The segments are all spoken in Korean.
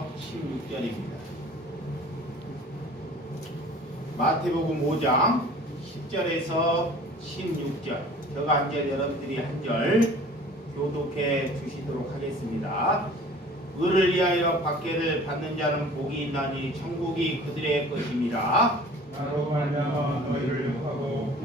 1절에서 16절입니다. 마태복음 5장 10절에서 16절. 제가 한 절, 여러분들이 한 절 교독해 주시도록 하겠습니다. 의를 위하여 박해를 받는 자는 복이 있나니 천국이 그들의 것임이라. 나로 말미암아 너희를 욕하고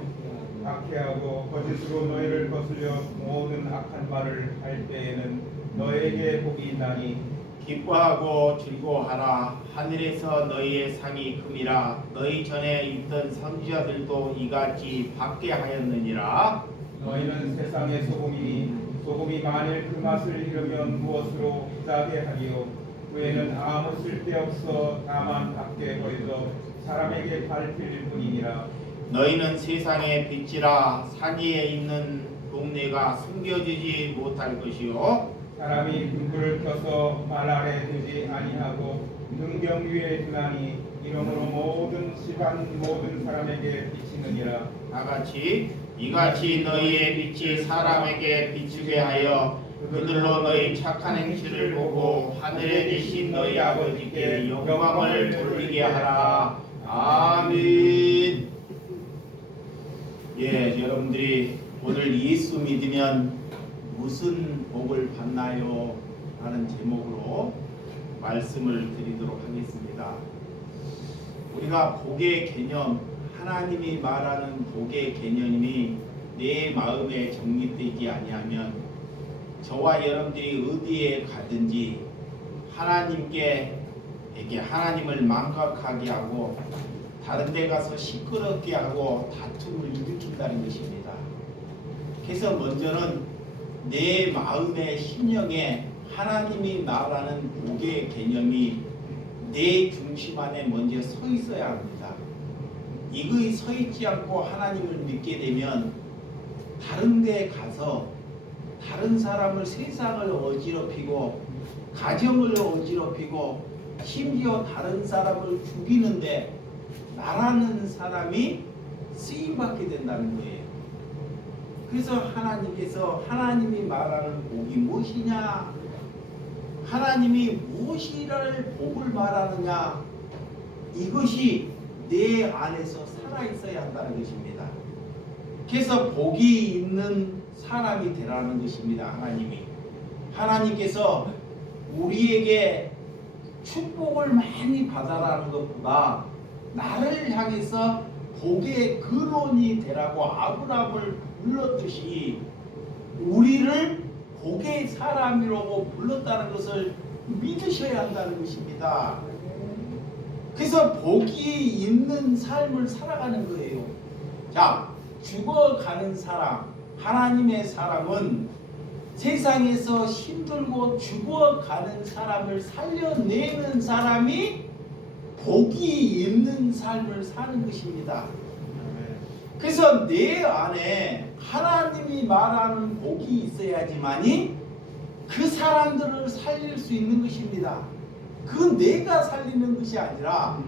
박해하고 거짓으로 너희를 거스려 모든 악한 말을 할 때에는 너희에게 복이 있나니 기뻐하고 즐거워하라. 하늘에서 너희의 상이 큼이라. 너희 전에 있던 선지자들도 이같이 박해하였느니라. 너희는 세상의 소금이니 소금이 만일 그 맛을 잃으면 무엇으로 짜게 하리요. 그에는 아무 쓸데없어 다만 밖에 버려져 사람에게 밟힐 뿐이니라. 너희는 세상의 빛이라. 산 위에 있는 동네가 숨겨지지 못할 것이요. 사람이 등불을 켜서 말 아래 두지 아니하고 등경 위에 두나니 이러므로 모든 집안 모든 사람에게 비치느니라. 다같이 이같이 너희의 빛이 사람에게 비추게 하여 그들로 너희 착한 행실을 보고 하늘에 계신 너희 아버지께 영광을 돌리게 하라. 아멘. 예, 여러분들이 오늘 예수 믿으면 무슨 복을 받나요? 라는 제목으로 말씀을 드리도록 하겠습니다. 우리가 복의 개념, 하나님이 말하는 복의 개념이 내 마음에 정립되지 아니하면 저와 여러분들이 어디에 가든지 하나님을 망각하게 하고 다른 데 가서 시끄럽게 하고 다툼을 일으킨다는 것입니다. 그래서 먼저는 내 마음의 심령에 하나님이 말하는 복의 개념이 내 중심 안에 먼저 서 있어야 합니다. 이거에 서 있지 않고 하나님을 믿게 되면 다른 데 가서 다른 사람을, 세상을 어지럽히고 가정을 어지럽히고 심지어 다른 사람을 죽이는데 나라는 사람이 쓰임받게 된다는 거예요. 그래서 하나님께서 하나님이 말하는 복이 무엇이냐, 하나님이 무엇이를 복을 말하느냐, 이것이 내 안에서 살아있어야 한다는 것입니다. 그래서 복이 있는 사람이 되라는 것입니다. 하나님께서 우리에게 축복을 많이 받아라는 것보다 나를 향해서 복의 근원이 되라고 아브라함을 불렀듯이 우리를 복의 사람이라고 불렀다는 것을 믿으셔야 한다는 것입니다. 그래서 복이 있는 삶을 살아가는 거예요. 자, 죽어가는 사람, 하나님의 사람은 세상에서 힘들고 죽어가는 사람을 살려내는 사람이 복이 있는 삶을 사는 것입니다. 그래서 내 안에 하나님이 말하는 복이 있어야지만이 그 사람들을 살릴 수 있는 것입니다. 그건 내가 살리는 것이 아니라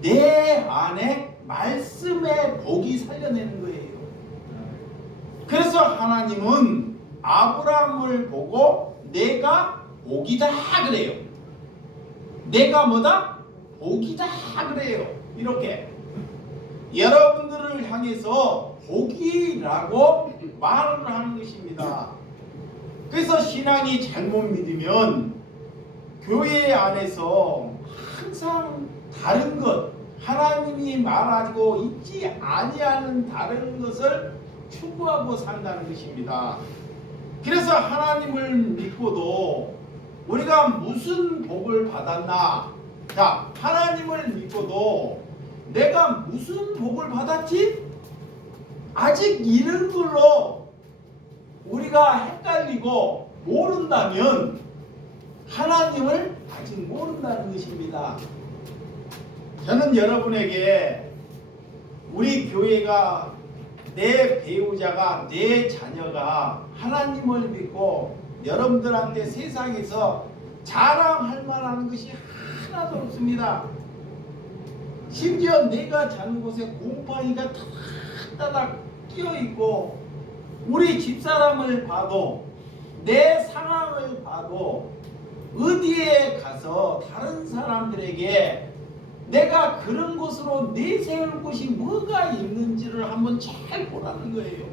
내 안에 말씀의 복이 살려내는 거예요. 그래서 하나님은 아브라함을 보고 내가 복이다 그래요. 내가 뭐다? 복이다 그래요. 이렇게 여러분들을 향해서 복이라고 말을 하는 것입니다. 그래서 신앙이 잘못 믿으면 교회 안에서 항상 다른 것, 하나님이 말하고 있지 아니하는 다른 것을 추구하고 산다는 것입니다. 그래서 하나님을 믿고도 우리가 무슨 복을 받았나? 자, 하나님을 믿고도 내가 무슨 복을 받았지? 아직 이런 걸로 우리가 헷갈리고 모른다면 하나님을 아직 모른다는 것입니다. 저는 여러분에게 우리 교회가 내 배우자가, 내 자녀가 하나님을 믿고 여러분들한테 세상에서 자랑할 만한 것이 하나도 없습니다. 심지어 내가 자는 곳에 곰팡이가 따닥따닥 끼어있고 우리 집사람을 봐도 내 상황을 봐도 어디에 가서 다른 사람들에게 내가 그런 곳으로 내세울 곳이 뭐가 있는지를 한번 잘 보라는 거예요.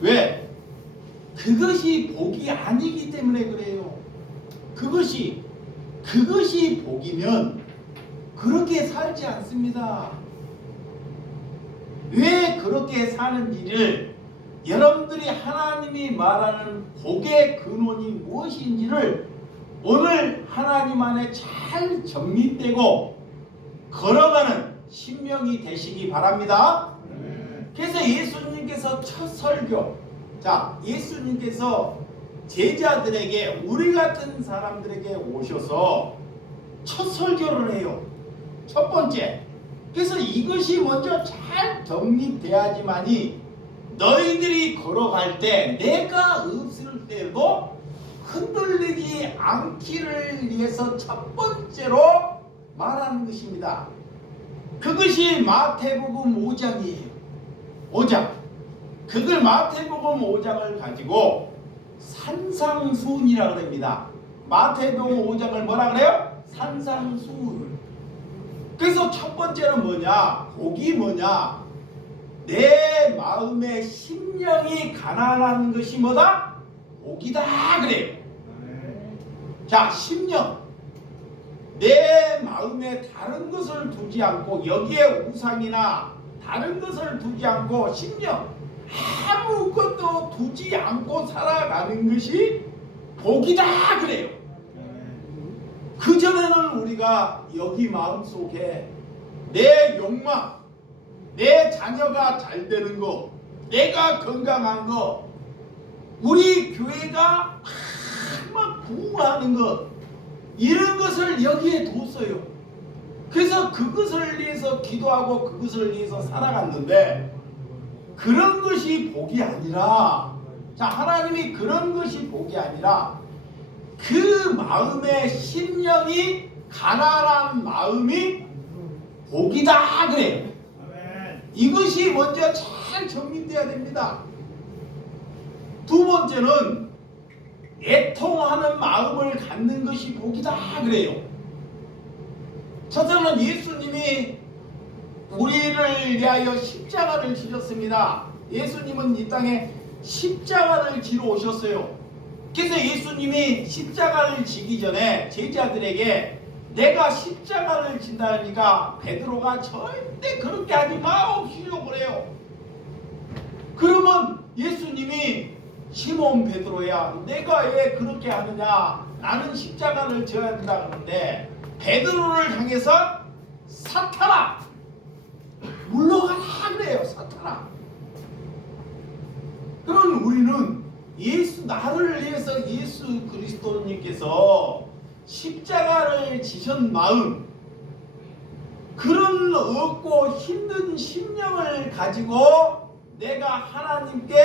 왜? 그것이 복이 아니기 때문에 그래요. 그것이 복이면 그렇게 살지 않습니다. 왜 그렇게 사는지를 여러분들이 하나님이 말하는 복의 근원이 무엇인지를 오늘 하나님 안에 잘 정립되고 걸어가는 신명이 되시기 바랍니다. 그래서 예수님께서 첫 설교, 자, 예수님께서 제자들에게, 우리 같은 사람들에게 오셔서 첫 설교를 해요. 첫 번째. 그래서 이것이 먼저 잘 정립돼야지만이 너희들이 걸어갈 때 내가 없을 때도 흔들리지 않기를 위해서 첫 번째로 말하는 것입니다. 그것이 마태복음 5장이에요. 5장. 그걸 마태복음 5장을 가지고 산상수훈이라고 합니다. 마태복음 5장을 뭐라 그래요? 산상수훈. 그래서 첫 번째는 뭐냐? 복이 뭐냐? 내 마음의 심령이 가난한 것이 뭐다? 복이다 그래요. 자, 심령. 내 마음에 다른 것을 두지 않고, 여기에 우상이나 다른 것을 두지 않고 심령, 아무것도 두지 않고 살아가는 것이 복이다 그래요. 그전에는 우리가 여기 마음속에 내 욕망, 내 자녀가 잘 되는 거, 내가 건강한 거, 우리 교회가 막 부흥하는 것, 이런 것을 여기에 뒀어요. 그래서 그것을 위해서 기도하고 그것을 위해서 살아갔는데, 그런 것이 복이 아니라, 자, 하나님이 그런 것이 복이 아니라 그 마음의 심령이 가난한 마음이 복이다 그래요. 이것이 먼저 잘 정립돼야 됩니다. 두 번째는 애통하는 마음을 갖는 것이 복이다 그래요. 첫째는 예수님이 우리를 위하여 십자가를 지셨습니다. 예수님은 이 땅에 십자가를 지러 오셨어요. 그래서 예수님이 십자가를 지기 전에 제자들에게 내가 십자가를 진다니까 베드로가 절대 그렇게 하지 마옵시오 그래요. 그러면 예수님이 시몬 베드로야, 내가 왜 그렇게 하느냐, 나는 십자가를 져야 한다 그러는데 베드로를 향해서 사탄아 물러가라 그래요. 사탄아. 그럼 우리는 나를 위해서 예수 그리스도님께서 십자가를 지신 마음, 그런 없고 힘든 심령을 가지고 내가 하나님께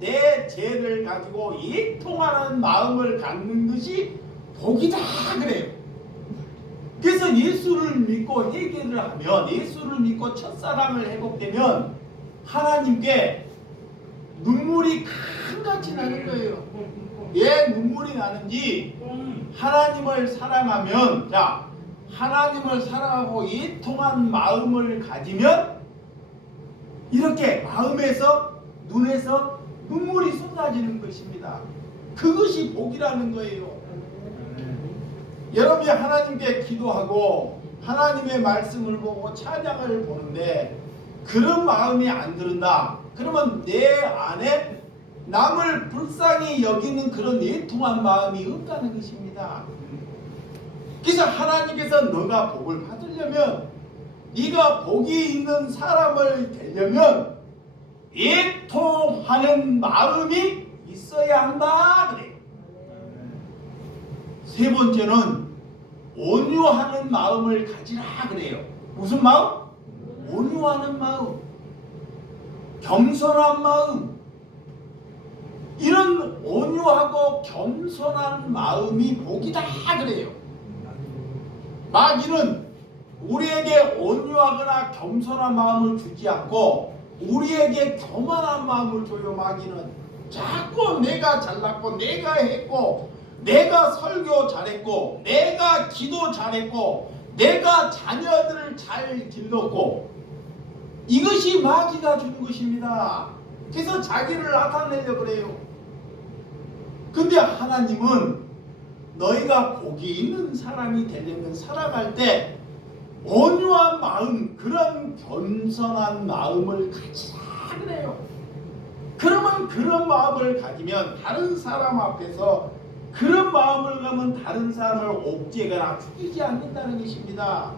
내 죄를 가지고 애통하는 마음을 갖는 것이 복이다 그래요. 그래서 예수를 믿고 회개를 하면, 예수를 믿고 첫사랑을 회복되면 하나님께 눈물이 강같이 나는 거예요. 왜 눈물이 나는지, 하나님을 사랑하면, 자, 하나님을 사랑하고 애통한 마음을 가지면 이렇게 마음에서, 눈에서 눈물이 쏟아지는 것입니다. 그것이 복이라는 거예요. 여러분이 하나님께 기도하고 하나님의 말씀을 보고 찬양을 보는데 그런 마음이 안 들은다. 그러면 내 안에 남을 불쌍히 여기는 그런 애통한 마음이 없다는 것입니다. 그래서 하나님께서 너가 복을 받으려면, 네가 복이 있는 사람을 되려면 애통하는 마음이 있어야 한다 그래요. 세 번째는 온유하는 마음을 가지라 그래요. 무슨 마음? 온유하는 마음, 겸손한 마음. 이런 온유하고 겸손한 마음이 복이다 그래요. 마귀는 우리에게 온유하거나 겸손한 마음을 주지 않고 우리에게 교만한 마음을 줘요. 마귀는 자꾸 내가 잘났고 내가 했고 내가 설교 잘했고, 내가 기도 잘했고, 내가 자녀들을 잘 길렀고, 이것이 마귀가 주는 것입니다. 그래서 자기를 나타내려고 그래요. 근데 하나님은 너희가 복이 있는 사람이 되려면 살아갈 때 온유한 마음, 그런 겸손한 마음을 가지라 그래요. 그러면 그런 마음을 가지면 다른 사람 앞에서 그런 마음을 가면 다른 사람을 옥죄거나 죽이지 않는다는 것입니다.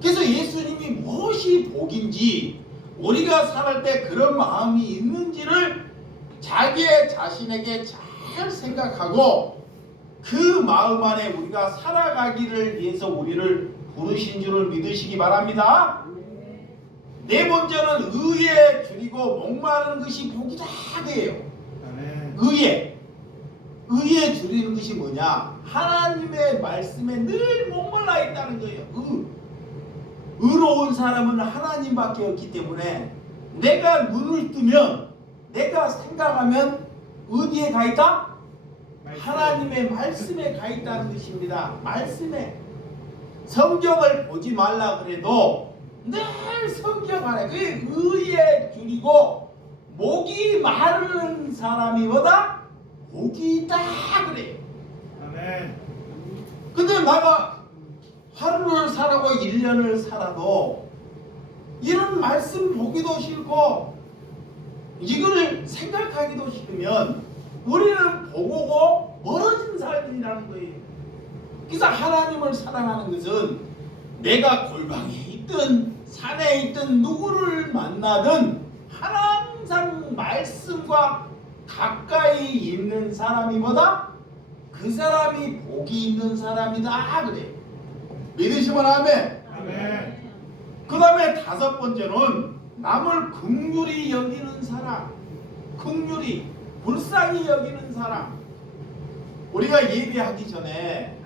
그래서 예수님이 무엇이 복인지, 우리가 살을 때 그런 마음이 있는지를 자기의 자신에게 잘 생각하고 그 마음 안에 우리가 살아가기를 위해서 우리를 부르신 줄을 믿으시기 바랍니다. 네 번째는 의에 줄이고 목마르는 것이 복이다 그래요. 의에 줄이는 것이 뭐냐? 하나님의 말씀에 늘 목말라 있다는 거예요. 의로운 사람은 하나님밖에 없기 때문에 내가 눈을 뜨면, 내가 생각하면 어디에 가 있다? 하나님의 말씀에 가 있다는 것입니다. 말씀에. 성경을 보지 말라 그래도 늘 성경 안에, 그게 의에 줄이고 목이 마르는 사람이 뭐다? 복이 있다 그래요. 아멘. 근데 내가 하루를 살아고 1년을 살아도 이런 말씀 보기도 싫고 이거를 생각하기도 싫으면 우리는 보고 멀어진 삶이라는 거예요. 그래서 하나님을 사랑하는 것은 내가 골방에 있든 산에 있든 누구를 만나든 항상 말씀과 가까이 있는 사람이 뭐다? 그 사람이 복이 있는 사람이다 그래. 믿으시면 아멘. 아멘. 그 다음에 다섯 번째는 남을 긍휼히 여기는 사람. 긍휼히, 불쌍히 여기는 사람. 우리가 예배하기 전에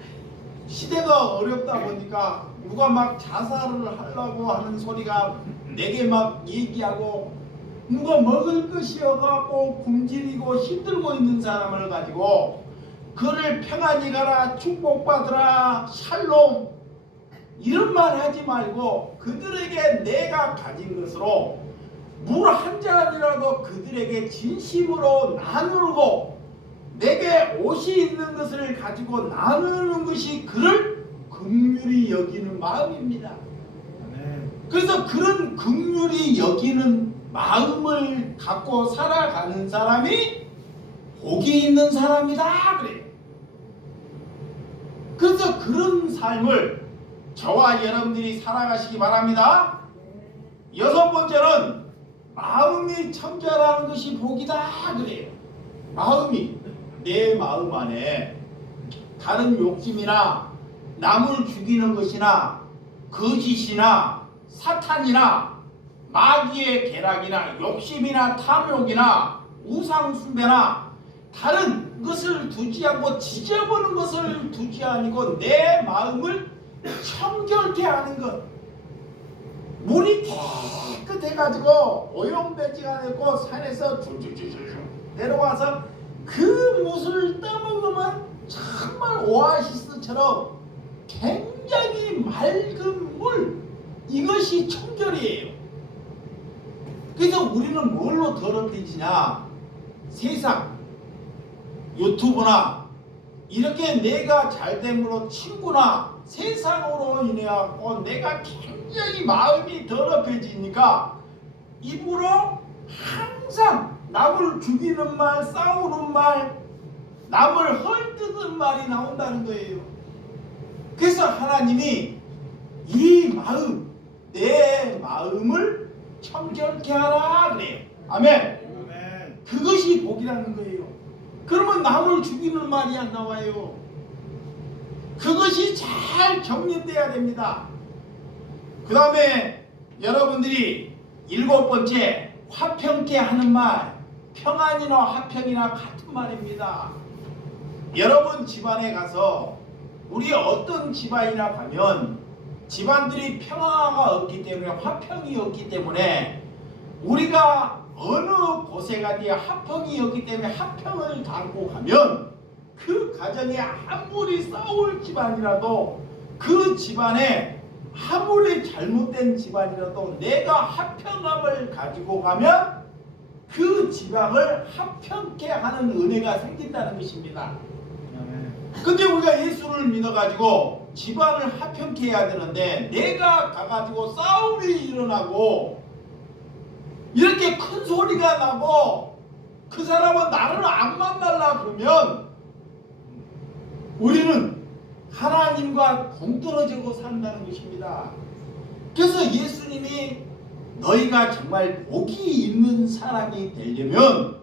시대가 어렵다 보니까 누가 막 자살을 하려고 하는 소리가 내게 막 얘기하고, 누가 먹을 것이 없고 굶주리고 힘들고 있는 사람을 가지고 그를 평안히 가라, 축복받으라, 샬롬 이런 말 하지 말고 그들에게 내가 가진 것으로 물 한 잔이라도 그들에게 진심으로 나누고 내게 옷이 있는 것을 가지고 나누는 것이 그를 긍휼히 여기는 마음입니다. 그래서 그런 긍휼히 여기는 마음을 갖고 살아가는 사람이 복이 있는 사람이다 그래요. 그래서 그런 삶을 저와 여러분들이 살아가시기 바랍니다. 여섯 번째는 마음이 청결하는 것이 복이다 그래요. 마음이, 내 마음 안에 다른 욕심이나 남을 죽이는 것이나 거짓이나 사탄이나 마귀의 계략이나 욕심이나 탐욕이나 우상숭배나 다른 것을 두지 않고 지저분한 것을 두지 아니고 내 마음을 청결케 하는 것. 물이 깨끗해가지고 오염되지가 않고 산에서 줄줄줄줄 내려와서 그 물을 떠먹으면 정말 오아시스처럼 굉장히 맑은 물, 이것이 청결이에요. 그래서 우리는 뭘로 더럽혀지냐? 세상, 유튜브나 이렇게 내가 잘됨으로 친구나 세상으로 인해서 내가 굉장히 마음이 더럽혀지니까 입으로 항상 남을 죽이는 말, 싸우는 말, 남을 헐뜯는 말이 나온다는 거예요. 그래서 하나님이 이 마음, 내 마음을 청결케 하라 그래요. 아멘. 그것이 복이라는 거예요. 그러면 남을 죽이는 말이 안 나와요. 그것이 잘 정리돼야 됩니다. 그 다음에 여러분들이 일곱 번째, 화평케 하는 말. 평안이나 화평이나 같은 말입니다. 여러분 집안에 가서 우리 어떤 집안이나 가면 집안들이 평화가 없기 때문에, 화평이 없기 때문에 우리가 어느 곳에 가든지 화평이 없기 때문에 화평을 담고 가면 그 가정에 아무리 싸울 집안이라도 그 집안에 아무리 잘못된 집안이라도 내가 화평함을 가지고 가면 그 집안을 화평케 하는 은혜가 생긴다는 것입니다. 근데 우리가 예수를 믿어가지고 집안을 화평케 해야 되는데 내가 가가지고 싸움이 일어나고 이렇게 큰 소리가 나고 그 사람은 나를 안 만날라 그러면 우리는 하나님과 동떨어지고 산다는 것입니다. 그래서 예수님이 너희가 정말 복이 있는 사람이 되려면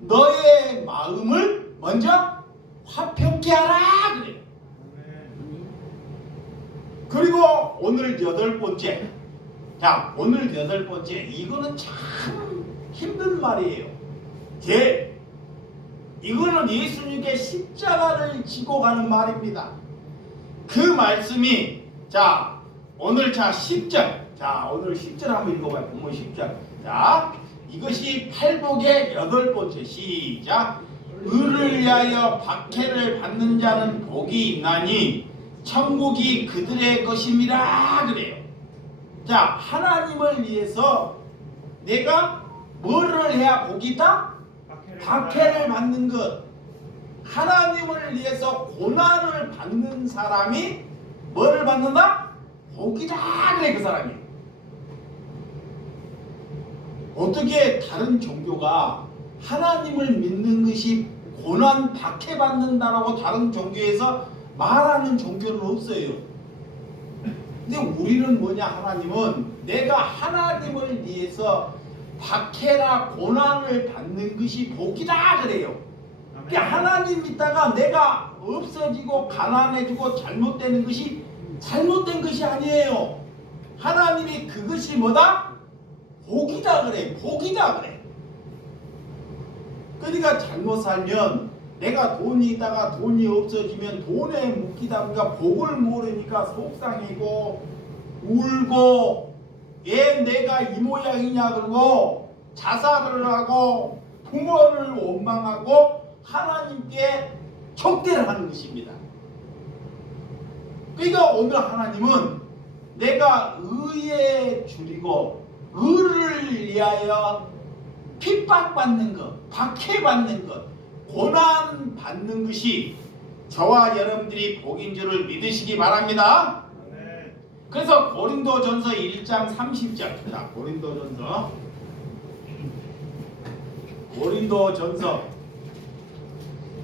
너의 마음을 먼저 화평케 하라 그래요. 그리고 오늘 8번째, 자 오늘 8번째, 이거는 참 힘든 말이에요. 이거는 예수님께 십자가를 지고 가는 말입니다. 그 말씀이 자 오늘 10절, 자 오늘 10절 한번 읽어봐요. 본문 10절. 자 이것이 팔복의 8번째. 시작. 의를 위하여 박해를 받는 자는 복이 있나니 천국이 그들의 것임이라 그래요. 자 하나님을 위해서 내가 뭐를 해야 복이 있다? 박해를 받는 것. 하나님을 위해서 고난을 받는 사람이 뭐를 받는다? 복이다 그래. 그 사람이. 어떻게 다른 종교가 하나님을 믿는 것이 고난 박해받는다라고 다른 종교에서 말하는 종교는 없어요. 근데 우리는 뭐냐? 하나님은 내가 하나님을 위해서 박해나 고난을 받는 것이 복이다 그래요. 그러니까 하나님 믿다가 내가 없어지고 가난해지고 잘못되는 것이 잘못된 것이 아니에요. 하나님이 그것이 뭐다? 복이다 그래. 복이다 그래. 그러니까 잘못 살면 내가 돈이 있다가 돈이 없어지면 돈에 묶이다 보니까 복을 모르니까 속상이고 울고 왜 내가 이 모양이냐 그러고 자살을 하고 부모를 원망하고 하나님께 촉대를 하는 것입니다. 그러니까 오늘 하나님은 내가 의에 줄이고 의를 위하여 핍박받는 것, 박해받는 것, 고난받는 것이 저와 여러분들이 복인 줄을 믿으시기 바랍니다. 그래서 고린도전서 1장 30절. 자, 고린도전서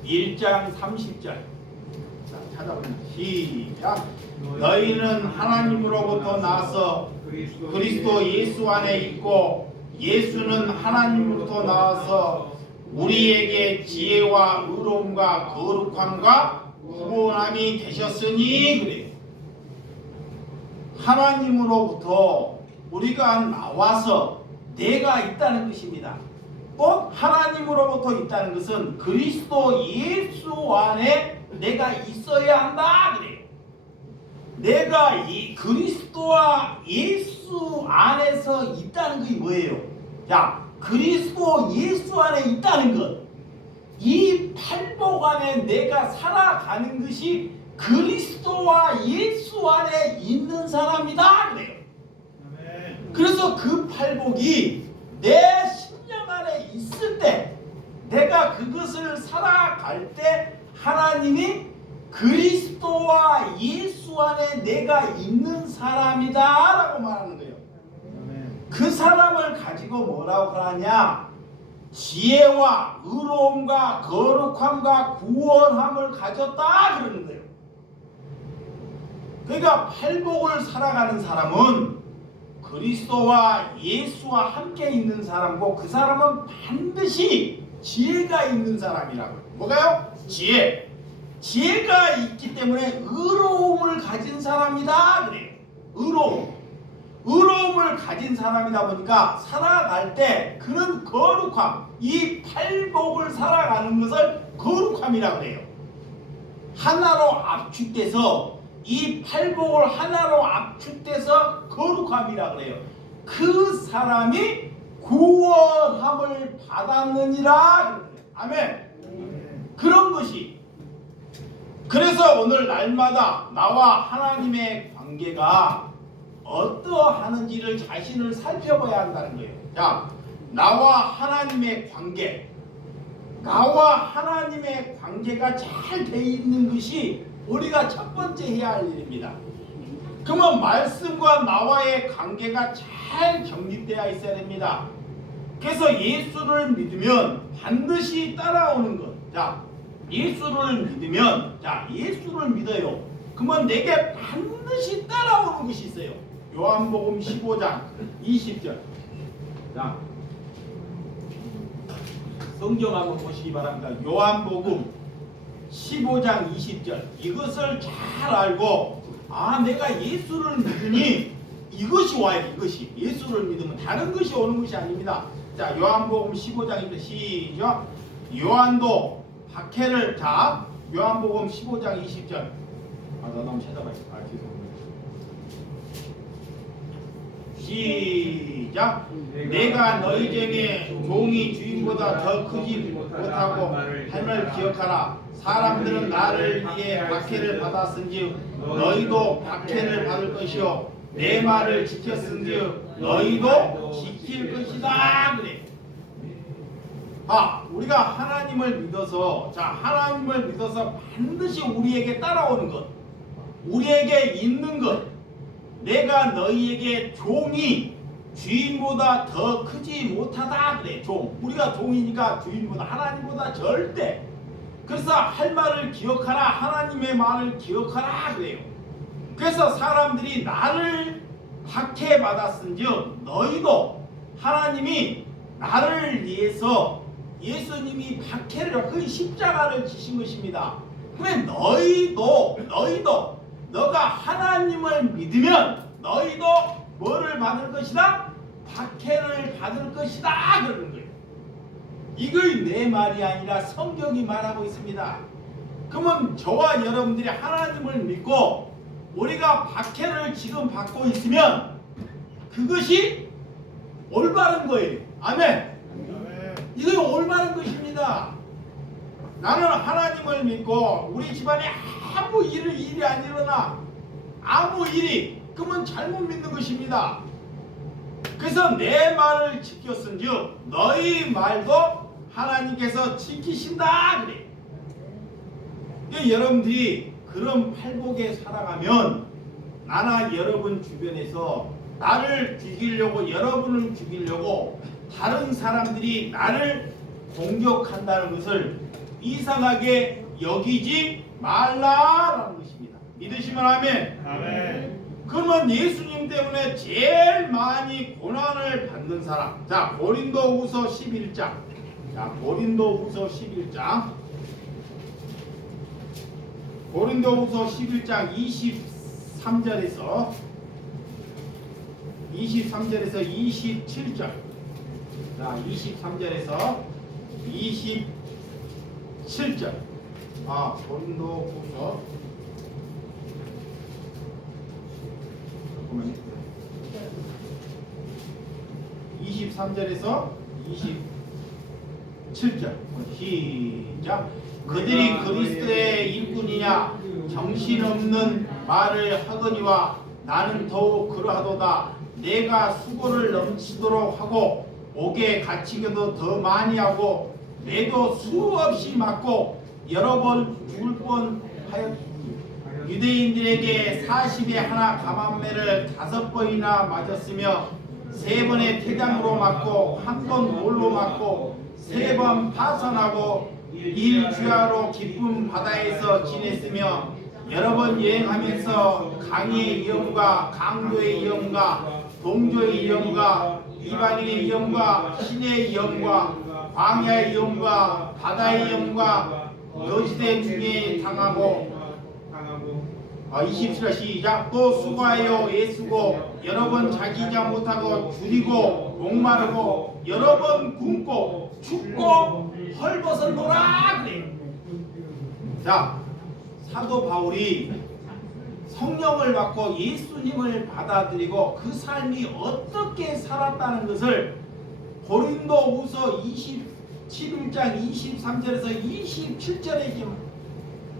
1장 30절. 자, 찾아보면 시작. 너희는 하나님으로부터 나서 그리스도 예수 안에 있고 예수는 하나님으로부터 나와서 우리에게 지혜와 의로움과 거룩함과 구원함이 되셨으니 그래요. 하나님으로부터 우리가 나와서 내가 있다는 것입니다. 또 하나님으로부터 있다는 것은 그리스도 예수 안에 내가 있어야 한다 그래요. 내가 이 그리스도와 예수 안에서 있다는 것이 뭐예요? 자, 그리스도 예수 안에 있다는 것. 이 팔복 안에 내가 살아가는 것이 그리스도와 예수 안에 있는 사람이다 그래요. 그래서 그 팔복이 내 심령 안에 있을 때 내가 그것을 살아갈 때 하나님이 그리스도와 예수 안에 내가 있는 사람이다 라고 말하는 거예요. 그 사람을 가지고 뭐라고 하냐? 지혜와 의로움과 거룩함과 구원함을 가졌다 그러는 거예요. 그러니까 팔복을 살아가는 사람은 그리스도와 예수와 함께 있는 사람이고 그 사람은 반드시 지혜가 있는 사람이라고요. 뭐가요? 지혜. 지혜가 있기 때문에 의로움을 가진 사람이다 그래요. 의로움을 가진 사람이다 보니까 살아갈 때 그런 거룩함, 이 팔복을 살아가는 것을 거룩함이라고 해요. 하나로 압축돼서 이 팔복을 하나로 압축돼서 거룩함이라고 해요. 그 사람이 구원함을 받았느니라. 아멘. 그런 것이 그래서 오늘 날마다 나와 하나님의 관계가 어떠하는지를 자신을 살펴봐야 한다는 거예요. 자, 나와 하나님의 관계, 나와 하나님의 관계가 잘 돼 있는 것이 우리가 첫 번째 해야 할 일입니다. 그러면 말씀과 나와의 관계가 잘 정립되어 있어야 됩니다. 그래서 예수를 믿으면 반드시 따라오는 것. 자, 예수를 믿으면, 예수를 믿어요. 그러면 내게 반드시 따라오는 것이 있어요. 요한복음 15장 20절. 자, 성경 한번 보시기 바랍니다. 요한복음 15장 20절. 이것을 잘 알고, 내가 예수를 믿으니 이것이 와요. 이것이. 예수를 믿으면 다른 것이 오는 것이 아닙니다. 자, 요한복음 15장입니다. 시작. 요한도 박해를, 요한복음 15장 20절. 나도 한번 찾아봐요. 죄송합니다. 시작. 내가 너희 중에 종이 주인보다 더 크지 못하고 함을 기억하라. 사람들은 나를 위해 박해를 받았은즉 너희도 박해를 받을 것이요 내 말을 지켰은즉 너희도 지킬 것이다. 그래. 우리가 하나님을 믿어서, 하나님을 믿어서 반드시 우리에게 따라오는 것, 우리에게 있는 것, 내가 너희에게 종이 주인보다 더 크지 못하다. 그래. 우리가 종이니까 주인보다, 하나님보다 절대. 그래서 할 말을 기억하라. 하나님의 말을 기억하라. 그래요. 그래서 사람들이 나를 박해받았은즉 너희도, 하나님이 나를 위해서 예수님이 박해를, 그 십자가를 지신 것입니다. 왜 너희도 너가 하나님을 믿으면 너희도 뭐를 받을 것이다? 박해를 받을 것이다. 그러는 거예요. 이걸 내 말이 아니라 성경이 말하고 있습니다. 그러면 저와 여러분들이 하나님을 믿고 우리가 박해를 지금 받고 있으면 그것이 올바른 거예요. 아멘. 이게 올바른 것입니다. 나는 하나님을 믿고 우리 집안에 아무 일이 안 일어나, 아무 일이, 그러면 잘못 믿는 것입니다. 그래서 내 말을 지켰은즉 너희 말도 하나님께서 지키신다. 그래. 여러분들이 그런 팔복에 살아가면 나나 여러분 주변에서 나를 죽이려고, 여러분을 죽이려고 다른 사람들이 나를 공격한다는 것을 이상하게 여기지 말라라는 것입니다. 믿으시면 아멘. 아멘. 그러면 예수님 때문에 제일 많이 고난을 받는 사람. 자, 고린도후서 11장. 고린도후서 11장. 고린도후서 11장 23절에서 27절. 자, 23절에서 27절. 고린도후서 23절에서 27절. 시작. 그들이 그리스도의 일꾼이냐 정신없는 말을 하거니와 나는 더욱 그러하도다. 내가 수고를 넘치도록 하고 옥에 갇히기도 더 많이 하고 매도 수없이 맞고 여러 번 죽을 뻔하였. 유대인들에게 40에 하나 감암매를 5번이나 맞았으며 3번의 태장으로 맞고 1번 돌로 맞고 3번 파선하고 일주야로 깊은 바다에서 지냈으며 여러 번 여행하면서 강의 위험과 강도의 위험과 동조의 위험과 이방인의 위험과 신의 위험과 광야의 위험과 바다의 위험과 노지대 중에 당하고 27절 시작. 또 수고하여 애쓰고 여러 번 자기자 못하고 줄이고 목마르고 여러 번 굶고 춥고 헐벗어노라. 그래. 자, 사도 바울이 성령을 받고 예수님을 받아들이고 그 삶이 어떻게 살았다는 것을 고린도후서 11장 23절에서 27절에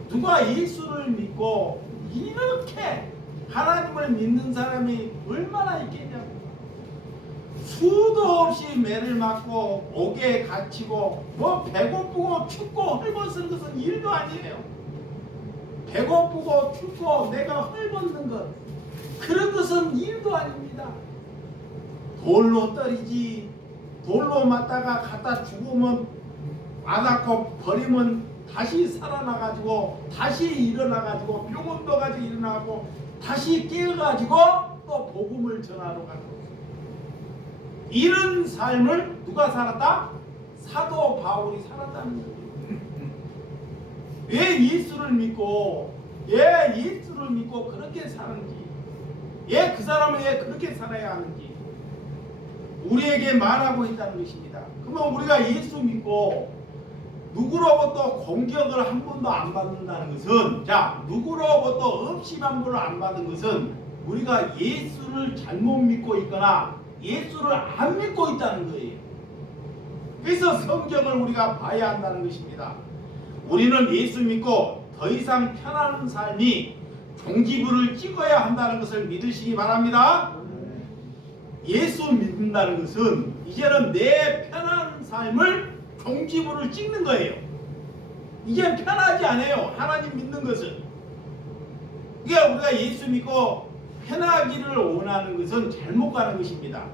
누가 예수를 믿고 이렇게 하나님을 믿는 사람이 얼마나 있겠냐고. 수도 없이 매를 맞고 옥에 갇히고 뭐 배고프고 춥고 헐벗은 것은 일도 아니에요. 배고프고 춥고 내가 헐벗는 것, 그런 것은 일도 아닙니다. 돌로 떨이지, 돌로 맞다가 갖다 죽으면 맞았고 버리면 다시 살아나가지고 다시 일어나가지고 병원도 가지고 일어나고 다시 깨어가지고 또 복음을 전하러 가고, 이런 삶을 누가 살았다? 사도 바울이 살았다는 거예요. 왜 예수를 믿고 그렇게 사는지, 그 사람은 왜 그렇게 살아야 하는지 우리에게 말하고 있다는 것입니다. 그러면 우리가 예수 믿고 누구로부터 공격을 한 번도 안 받는다는 것은, 누구로부터 업심한번을 안 받은 것은 우리가 예수를 잘못 믿고 있거나 예수를 안 믿고 있다는 거예요. 그래서 성경을 우리가 봐야 한다는 것입니다. 우리는 예수 믿고 더 이상 편안한 삶이 종지부를 찍어야 한다는 것을 믿으시기 바랍니다. 예수 믿는다는 것은 이제는 내 편안한 삶을 종지부를 찍는 거예요. 이제 편하지 않아요. 하나님 믿는 것은. 그러니까 우리가 예수 믿고 편하기를 원하는 것은 잘못 가는 것입니다.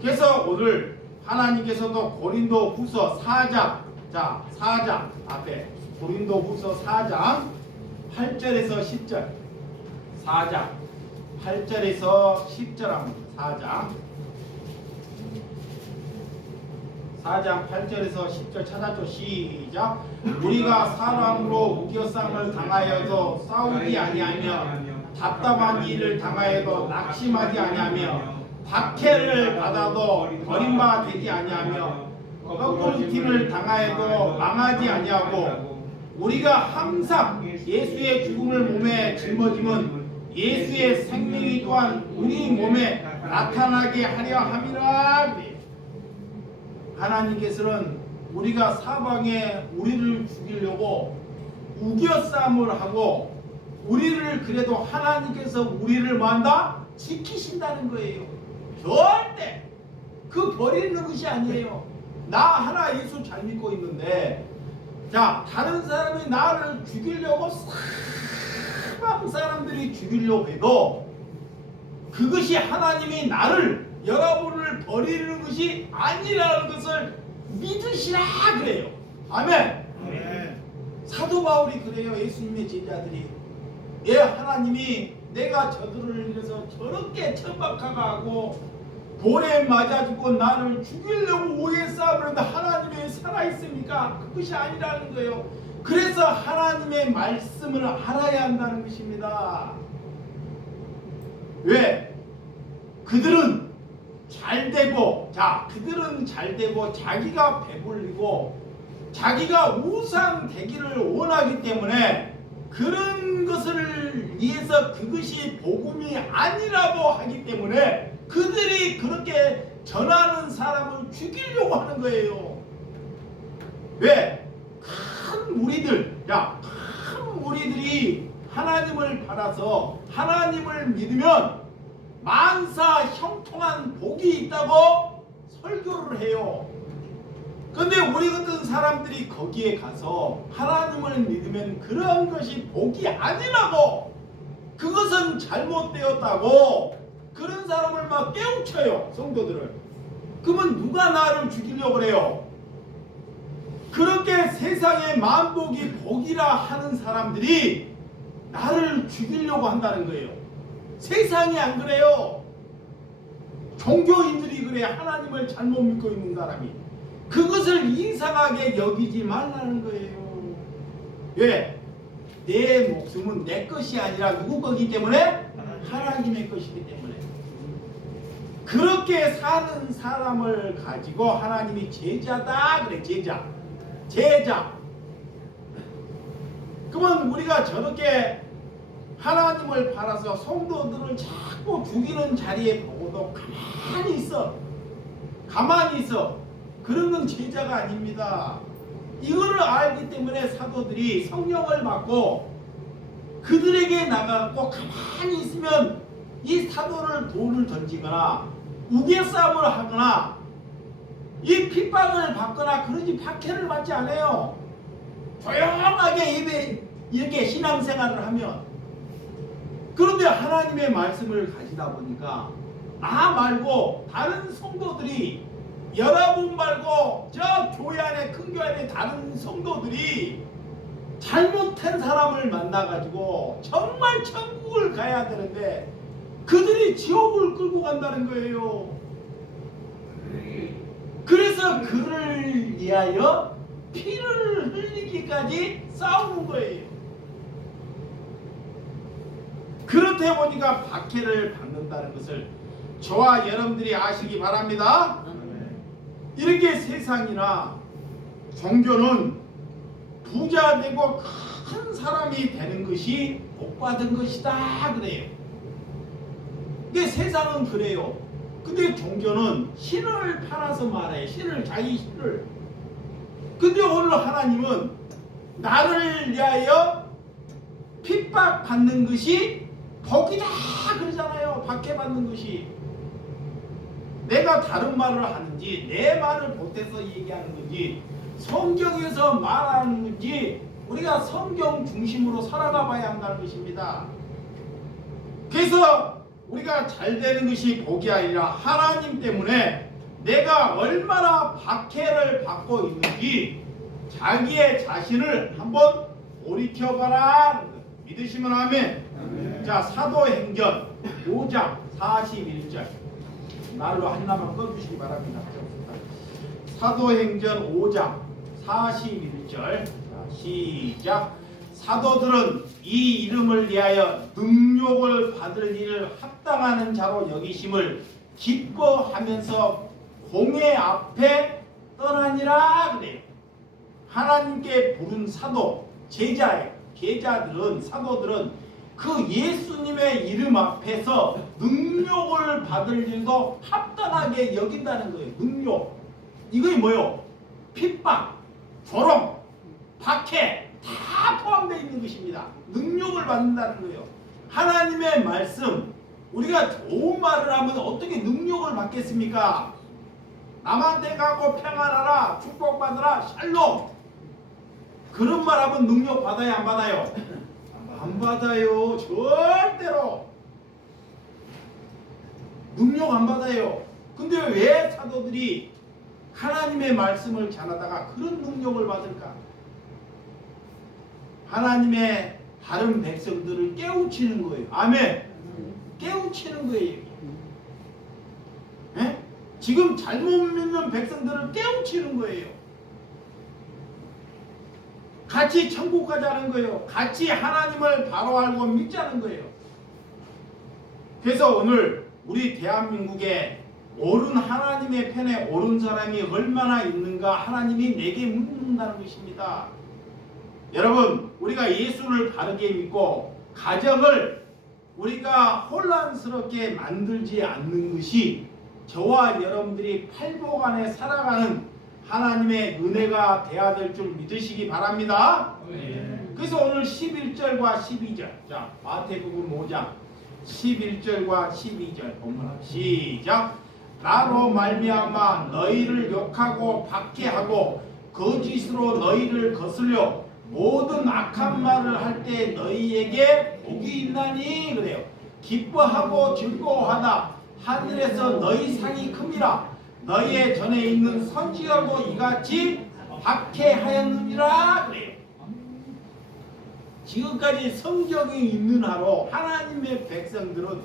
그래서 오늘 하나님께서도 고린도후서 4장, 4장 앞에 고린도후서 4장 8절에서 10절, 4장 8절에서 10절 합니다. 4장 8절에서 10절 찾았죠? 시작. 우리가 사람으로 우겨쌈을 당하여도 싸우지 아니하며 답답한 일을 당하여도 낙심하지 아니하며 박해를 받아도 버림바 되지 아니하며 거꾸로팀을 당하여도 망하지 아니하고 우리가 항상 예수의 죽음을 몸에 짊어지면 예수의 생명이 또한 우리 몸에 나타나게 하려 함이라. 하나님께서는 우리가 사방에 우리를 죽이려고 우겨쌈을 하고 우리를 그래도 하나님께서 우리를 만다 지키신다는 거예요. 절대 그 버리는 것이 아니에요. 나 하나 예수 잘 믿고 있는데 다른 사람이 나를 죽이려고 사방 사람들이 죽이려고 해도 그것이 하나님이 나를 여러분을 버리는 것이 아니라는 것을 믿으시라 그래요. 아멘. 사도 바울이 그래요. 예수님의 제자들이 하나님이 내가 저들을 위해서 저렇게 천박하고 돌에 맞아 죽고 나를 죽이려고 오해 싸움을 했는데 하나님이 살아있습니까? 그것이 아니라는 거예요. 그래서 하나님의 말씀을 알아야 한다는 것입니다. 왜? 그들은 잘되고 그들은 잘되고 자기가 배불리고 자기가 우상 되기를 원하기 때문에 그런 것을 위해서 그것이 복음이 아니라고 하기 때문에 그들이 그렇게 전하는 사람을 죽이려고 하는 거예요. 왜? 큰 무리들이 하나님을 받아서 하나님을 믿으면 만사 형통한 복이 있다고 설교를 해요. 근데 우리 같은 사람들이 거기에 가서 하나님을 믿으면 그런 것이 복이 아니라고, 그것은 잘못되었다고 그런 사람을 막 깨우쳐요. 성도들을. 그러면 누가 나를 죽이려고 그래요? 그렇게 세상의 만복이 복이라 하는 사람들이 나를 죽이려고 한다는 거예요. 세상이 안 그래요. 종교인들이 그래. 하나님을 잘못 믿고 있는 사람이 그것을 이상하게 여기지 말라는 거예요. 왜? 내 목숨은 내 것이 아니라 누구 거기 때문에? 하나님의 것이기 때문에. 그렇게 사는 사람을 가지고 하나님이 제자다 그래. 제자. 그러면 우리가 저렇게 하나님을 팔아서 성도들을 자꾸 죽이는 자리에 보고도 가만히 있어. 그런 건 제자가 아닙니다. 이거를 알기 때문에 사도들이 성령을 받고 그들에게 나가고 가만히 있으면 이 사도를 돌을 던지거나 우겨싸움을 하거나 이 핍박을 받거나 그러지 박해를 받지 않아요. 조용하게 이렇게 신앙생활을 하면. 그런데 하나님의 말씀을 가지다 보니까 나 말고 다른 성도들이, 여러분 말고 저 교회 안에, 큰 교회 안에 다른 성도들이 잘못한 사람을 만나가지고 정말 천국을 가야 되는데 그들이 지옥을 끌고 간다는 거예요. 그래서 그를 위하여 피를 흘리기까지 싸우는 거예요. 그렇다 보니까 박해를 받는다는 것을 저와 여러분들이 아시기 바랍니다. 이렇게 세상이나 종교는 부자 되고 큰 사람이 되는 것이 복받은 것이다 그래요. 근데 세상은 그래요. 근데 종교는 신을 팔아서 말해요. 신을, 자기 신을. 근데 오늘 하나님은 나를 위하여 핍박받는 것이 복이다 그러잖아요. 박해받는 것이. 내가 다른 말을 하는지 내 말을 보태서 얘기하는 건지 성경에서 말하는 건지 우리가 성경 중심으로 살아가 봐야 한다는 것입니다. 그래서 우리가 잘 되는 것이 복이 아니라 하나님 때문에 내가 얼마나 박해를 받고 있는지 자기의 자신을 한번 돌이켜봐라. 믿으시면 아멘. 자, 사도행전 5장 41절 날로 하나만 꺼주시기 바랍니다. 사도행전 5장 41절 시작. 사도들은 이 이름을 위하여 능욕을 받을 일을 합당하는 자로 여기심을 기뻐하면서 공회 앞에 떠나니라 그래요. 하나님께 부른 사도, 제자들은, 사도들은 그 예수님의 이름 앞에서 능욕을 받을 일도 합당하게 여긴다는 거예요. 능욕. 이게 뭐요? 핍박, 조롱, 박해 다 포함되어 있는 것입니다. 능욕을 받는다는 거예요. 하나님의 말씀, 우리가 좋은 말을 하면 어떻게 능욕을 받겠습니까? 남한테 가고 평안하라, 축복받으라, 샬롬. 그런 말 하면 능욕 받아요, 안 받아요? 안 받아요. 절대로. 능욕 안 받아요. 근데 왜 사도들이 하나님의 말씀을 전하다가 그런 능력을 받을까? 하나님의 다른 백성들을 깨우치는 거예요. 아멘. 깨우치는 거예요. 에? 지금 잘못 믿는 백성들을 깨우치는 거예요. 같이 천국 가자는 거예요. 같이 하나님을 바로 알고 믿자는 거예요. 그래서 오늘 우리 대한민국에 옳은 하나님의 편에 옳은 사람이 얼마나 있는가 하나님이 내게 묻는다는 것입니다. 여러분, 우리가 예수를 바르게 믿고 가정을 우리가 혼란스럽게 만들지 않는 것이 저와 여러분들이 팔복 안에 살아가는 하나님의 은혜가 되어야 될 줄 믿으시기 바랍니다. 그래서 오늘 11절과 12절, 자, 마태복음 5장 11절과 12절 본문 시작. 나로 말미암아 너희를 욕하고 박해하고 거짓으로 너희를 거슬려 모든 악한 말을 할 때 너희에게 복이 있나니 그래요. 기뻐하고 즐거워하다. 하늘에서 너희 상이 큼이라. 너희의 전에 있는 선지자도 이같이 박해하였느니라 그래요. 지금까지 성경이 있는 하로 하나님의 백성들은,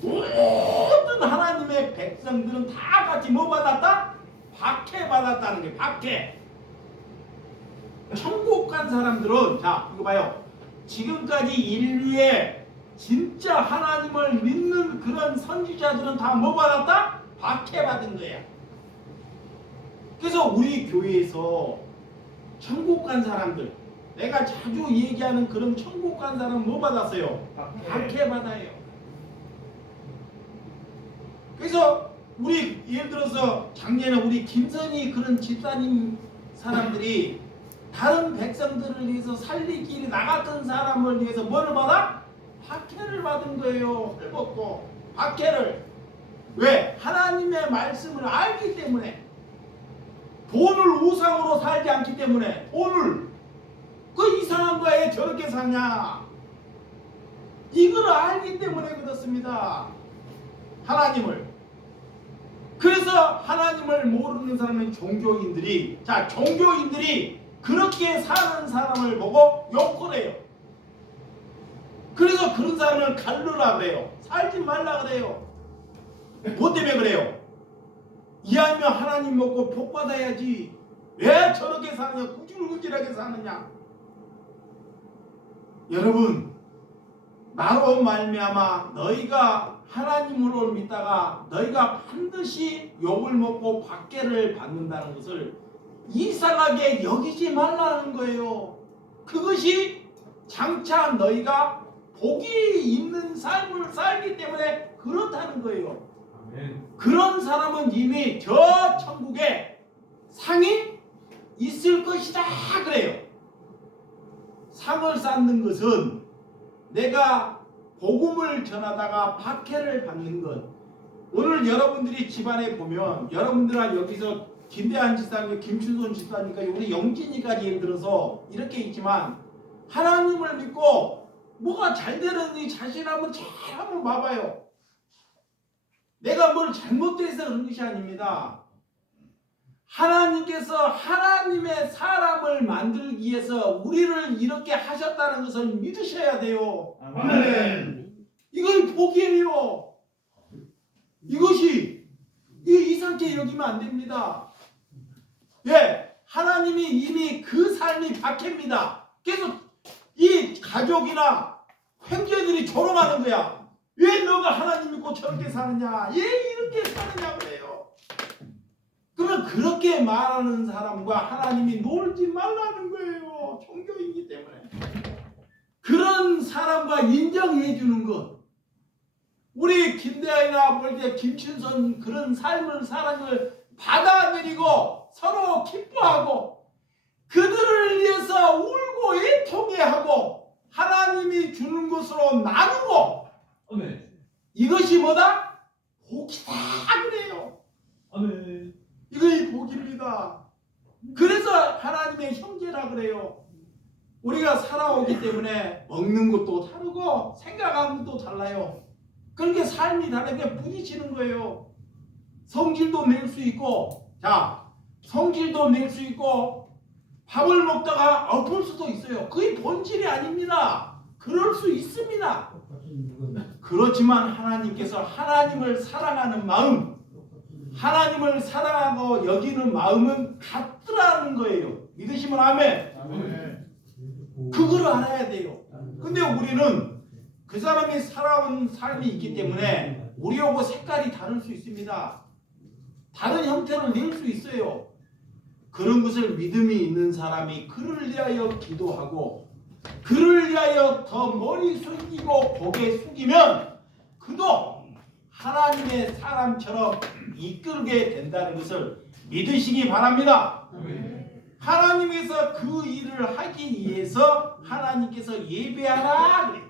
모든 하나님의 백성들은 다 같이 뭐 받았다? 박해받았다는 게 박해. 천국 간 사람들은, 자 이거 봐요, 지금까지 인류의 진짜 하나님을 믿는 그런 선지자들은 다 뭐 받았다? 박해받은 거야. 그래서 우리 교회에서 천국 간 사람들, 내가 자주 얘기하는 그런 천국 간 사람은 뭐 받았어요? 박해받아요. 그래서 우리 예를 들어서 작년에 우리 김선희 그런 집사님 사람들이 다른 백성들을 위해서 살리기 위해 나 같은 사람을 위해서 뭐를 받아? 박해를 받은 거예요. 헐벗고 박해를. 왜? 하나님의 말씀을 알기 때문에. 돈을 우상으로 살지 않기 때문에. 돈을 그 이상한 거에 저렇게 사냐, 이걸 알기 때문에 그렇습니다. 하나님을. 그래서 하나님을 모르는 사람은 종교인들이, 자, 종교인들이 그렇게 사는 사람을 보고 욕을 해요. 그래서 그런 사람을 갈르라 그래요. 살지 말라 그래요. 뭐 때문에 그래요? 이왕이면 하나님 먹고 복 받아야지 왜 저렇게 사느냐, 구질구질하게 사느냐. 여러분, 나로 말미암아 너희가 하나님으로 믿다가 너희가 반드시 욕을 먹고 박해를 받는다는 것을 이상하게 여기지 말라는 거예요. 그것이 장차 너희가 복이 있는 삶을 살기 때문에 그렇다는 거예요. 아멘. 그런 사람은 이미 저 천국에 상이 있을 것이다 그래요. 상을 쌓는 것은 내가 복음을 전하다가 박해를 받는 것. 오늘 여러분들이 집안에 보면 여러분들은 여기서 김대한 집사님, 김춘선 집사님까지 우리 영진이까지 예를 들어서 이렇게 있지만 하나님을 믿고 뭐가 잘 되는지 자신 한번 봐봐요. 내가 뭘 잘못돼서 그런 것이 아닙니다. 하나님께서 하나님의 사람을 만들기 위해서 우리를 이렇게 하셨다는 것을 믿으셔야 돼요. 아멘. 이걸 복이에요. 이것이 이상하게 여기면 안 됩니다. 예, 하나님이 이미 그 삶이 박해입니다. 그래서 이 가족이나 형제들이 조롱하는 거야. 왜 너가 하나님 믿고 저렇게 사느냐? 왜 이렇게 사느냐 그래요. 그러면 그렇게 말하는 사람과 하나님이 놀지 말라는 거예요. 종교이기 때문에. 그런 사람과 인정해 주는 것. 우리 김대하이나 김춘선 그런 삶을 사랑을 받아들이고 서로 기뻐하고 그들을 위해서 울고 애통해 하고 하나님이 주는 것으로 나누고. 아멘. 이것이 뭐다? 복이다 그래요. 아멘. 이것이 복입니다. 그래서 하나님의 형제라 그래요. 우리가 살아오기 때문에 먹는 것도 다르고 생각하는 것도 달라요. 그렇게 삶이 다르게 부딪히는 거예요. 성질도 낼 수 있고, 자, 성질도 낼 수 있고 밥을 먹다가 엎을 수도 있어요. 그게 본질이 아닙니다. 그럴 수 있습니다. 그렇지만 하나님께서 하나님을 사랑하는 마음, 하나님을 사랑하고 여기는 마음은 같더라는 거예요. 믿으시면 아멘. 아멘. 그걸 알아야 돼요. 근데 우리는 그 사람이 살아온 삶이 있기 때문에 우리하고 색깔이 다를 수 있습니다. 다른 형태를 낼 수 있어요. 그런 것을 믿음이 있는 사람이 그를 위하여 기도하고 그를 위하여 더 머리 숙이고 고개 숙이면 그도 하나님의 사람처럼 이끌게 된다는 것을 믿으시기 바랍니다. 하나님께서 그 일을 하기 위해서 하나님께서 예배하라 그래요.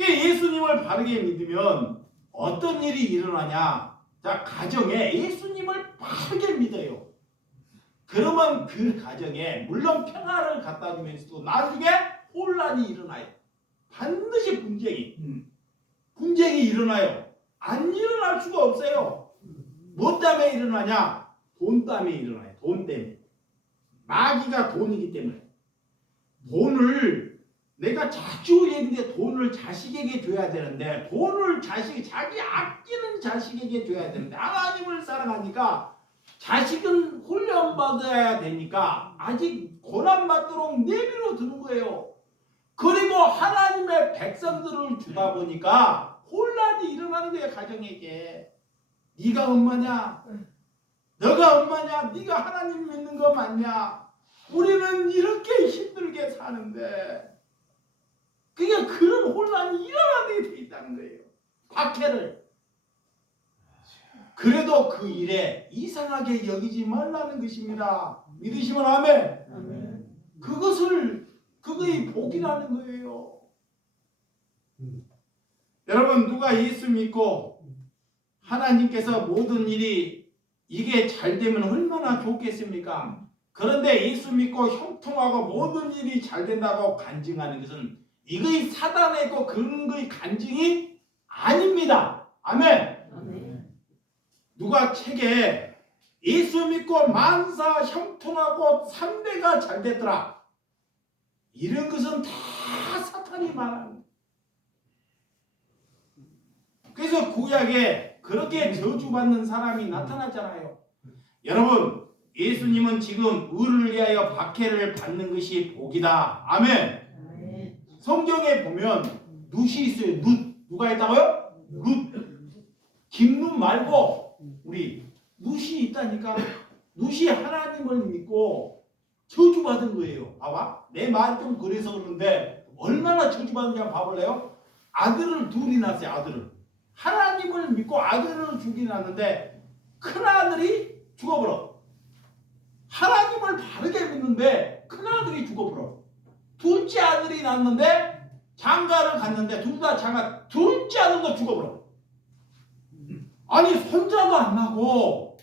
예수님을 바르게 믿으면 어떤 일이 일어나냐? 자, 가정에 예수님을 바르게 믿어요. 그러면 그 가정에 물론 평화를 갖다 주면서도 나중에 혼란이 일어나요. 반드시 분쟁이 일어나요. 안 일어날 수가 없어요. 뭐 때문에 일어나냐? 돈 때문에 일어나요. 돈 때문에. 마귀가 돈이기 때문에. 돈을 내가 자주 얘기하는데 돈을 자식에게 줘야 되는데 돈을 자기 아끼는 자식에게 줘야 되는데 하나님을 사랑하니까 자식은 훈련받아야 되니까 아직 고난받도록 내비로 두는 거예요. 그리고 하나님의 백성들을 주다 보니까 혼란이 일어나는 거예요. 가정에게. 네가 엄마냐? 너가 엄마냐? 네가 하나님 믿는 거 맞냐? 우리는 이렇게 힘들게 사는데 그게 그런 혼란이 일어나게 돼 있다는 거예요. 박해를. 그래도 그 일에 이상하게 여기지 말라는 것입니다. 믿으시면 아멘. 아멘. 그것이 복이라는 거예요. 여러분, 누가 예수 믿고 하나님께서 모든 일이 이게 잘 되면 얼마나 좋겠습니까? 그런데 예수 믿고 형통하고 모든 일이 잘 된다고 간증하는 것은 이거의 사단의 근거의 간증이 아닙니다. 아멘. 아멘. 누가 책에 예수 믿고 만사 형통하고 3대가 잘 됐더라, 이런 것은 다 사탄이 말하는. 그래서 구약에 그렇게 저주받는 사람이 나타났잖아요. 여러분, 예수님은 지금 의를 위하여 박해를 받는 것이 복이다. 아멘. 아멘. 성경에 보면 룻이 있어요. 누가 있다고요? 룻. 김룻 말고 우리 룻이 있다니까. 룻이 하나님을 믿고 저주받은 거예요. 봐봐. 내 말이 좀 그래서 그러는데 얼마나 저주받는지 한번 봐볼래요? 아들을 둘이 낳았어요. 아들을. 하나님을 믿고 아들을 주긴 낳았는데 큰아들이 죽어버려. 하나님을 바르게 믿는데 큰아들이 죽어버려. 둘째 아들이 낳았는데 장가를 갔는데 둘 다 장가, 둘째 아들도 죽어버려. 아니, 손자도 안 나고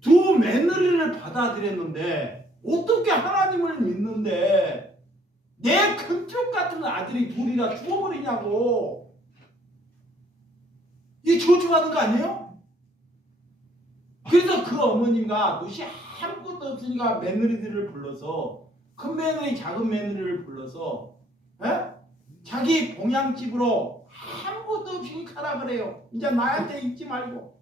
두 며느리를 받아들였는데 어떻게 하나님을 믿는데 내 큰쪽 같은 아들이 둘이나 죽어버리냐고. 이 저주받은 거 아니에요? 그래서 그 어머님과 룻이 아무것도 없으니까 며느리들을 불러서, 큰 며느리 작은 며느리를 불러서 자기 봉양집으로 아무것도 없이 가라 그래요. 이제 나한테 있지 말고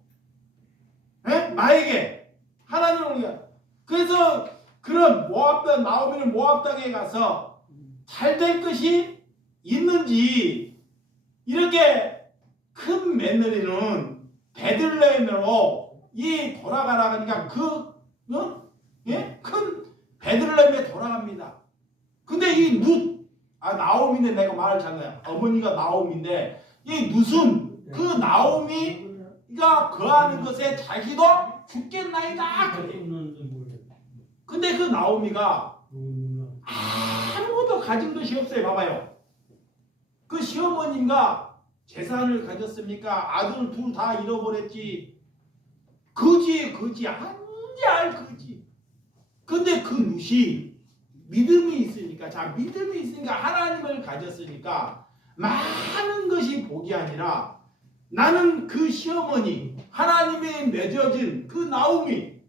나에게 하나님을. 그래서 그런 모압 땅, 나오미는 모압 땅에 가서 잘 될 것이 있는지, 이렇게 큰 며느리는 베들레헴으로 이 돌아가라 하니까 큰 베들레헴에 돌아갑니다. 근데 이 룻, 나오미인데 내가 말을 잘해요. 어머니가 나오미인데 이 룻은 그 나오미가 거하는 것에 자기도 죽겠나이다 그래. 근데 그 나오미가 아무것도 가진 것이 없어요. 봐봐요. 그 시어머님과 재산을 가졌습니까? 아들 둘 다 잃어버렸지. 거지 안잘 거지. 근데 그 룻이 믿음이 있으니까, 하나님을 가졌으니까 많은 것이 복이 아니라, 나는 그 시어머니, 하나님이 맺어진 그 나오미,